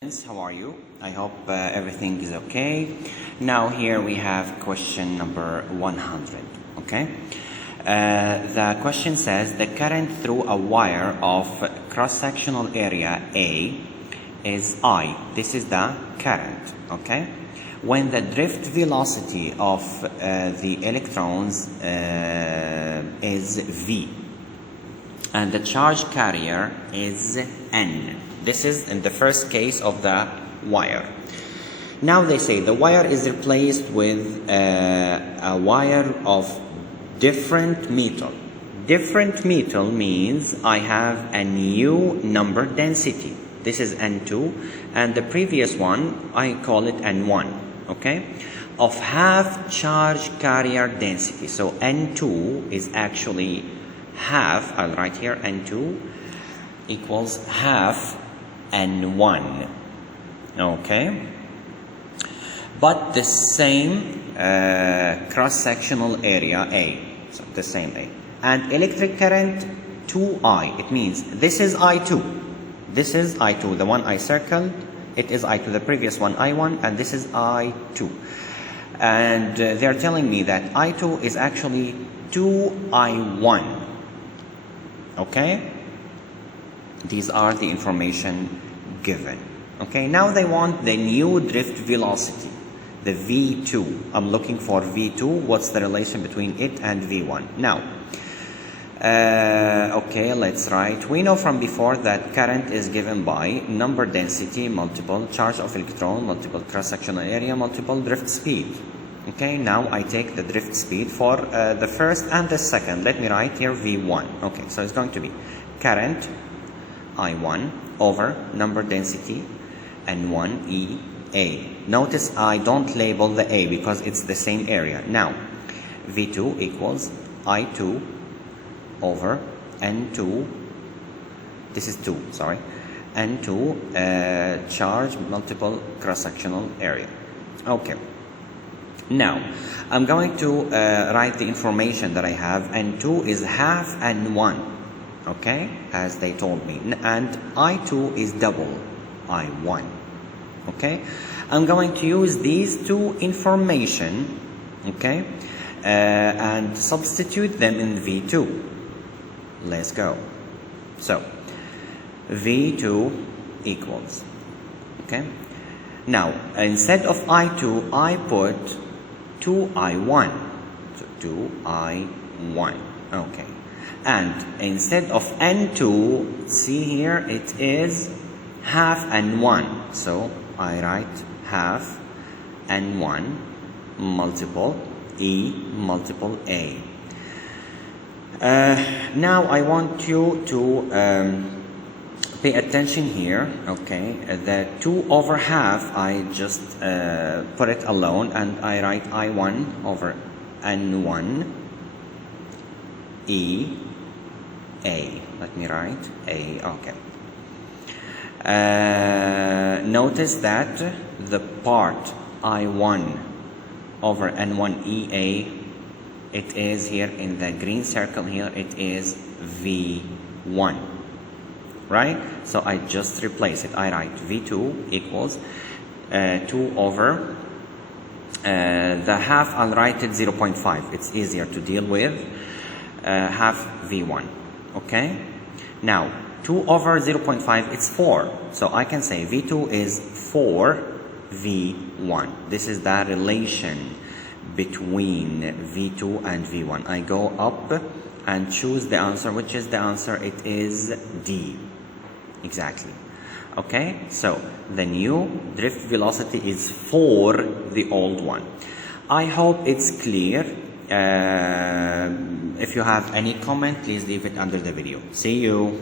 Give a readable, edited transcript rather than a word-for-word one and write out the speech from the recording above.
How are you? I hope everything is okay. Now here we have question number 100. Okay. The question says the current through a wire of cross-sectional area A is I. This is the current. Okay. When the drift velocity of the electrons is V and the charge carrier is N. This is in the first case of the wire. Now they say the wire is replaced with a wire of different metal. Different metal means I have a new number density. This is N2 and the previous one I call it N1. Okay? Of half charge carrier density. So N2 is actually half, I'll write here N2 equals half N1, okay, but the same cross-sectional area A, so the same A, and electric current 2I. It means this is I2, this is I2, the one I circled, it is I2, the previous one I1, and this is I2, and they're telling me that I2 is actually 2I1, okay. These are the information given. Okay, now they want the new drift velocity, the V2. I'm looking for V2. What's the relation between it and V1? Now, okay, let's write. We know from before that current is given by number density multiple charge of electron multiple cross-sectional area multiple drift speed. Okay, now I take the drift speed for the first and the second. Let me write here V1. Okay, so it's going to be current I1 over number density N1 EA. Notice I don't label the A because it's the same area. Now V2 equals I2 over N2, this is 2, sorry, N2 charge multiple cross-sectional area. Okay, now I'm going to write the information that I have. N2 is half N1, okay, as they told me, and I2 is double I1. Okay, I'm going to use these two information, okay, and substitute them in V2. Let's go. So V2 equals, okay, now instead of I2 I put 2I1, so 2I1, okay. And instead of N2, see here, it is half N1. So I write half N1 multiple E multiple A. Now I want you to pay attention here, okay. The 2 over half, I just put it alone and I write I1 over N1 E A. Let me write A, okay. Notice that the part I1 over N1 EA, it is here in the green circle here, it is V1, right? So I just replace it. I write V2 equals 2 over the half, I'll write it 0.5. It's easier to deal with. Half V1, okay. Now 2 over 0.5, it's 4, so I can say V2 is 4 V1. This is the relation between V2 and V1. I go up and choose the answer. Which is the answer? It is D, exactly. Okay, so the new drift velocity is 4 the old one. I hope it's clear. If you have any comment, please leave it under the video. See you.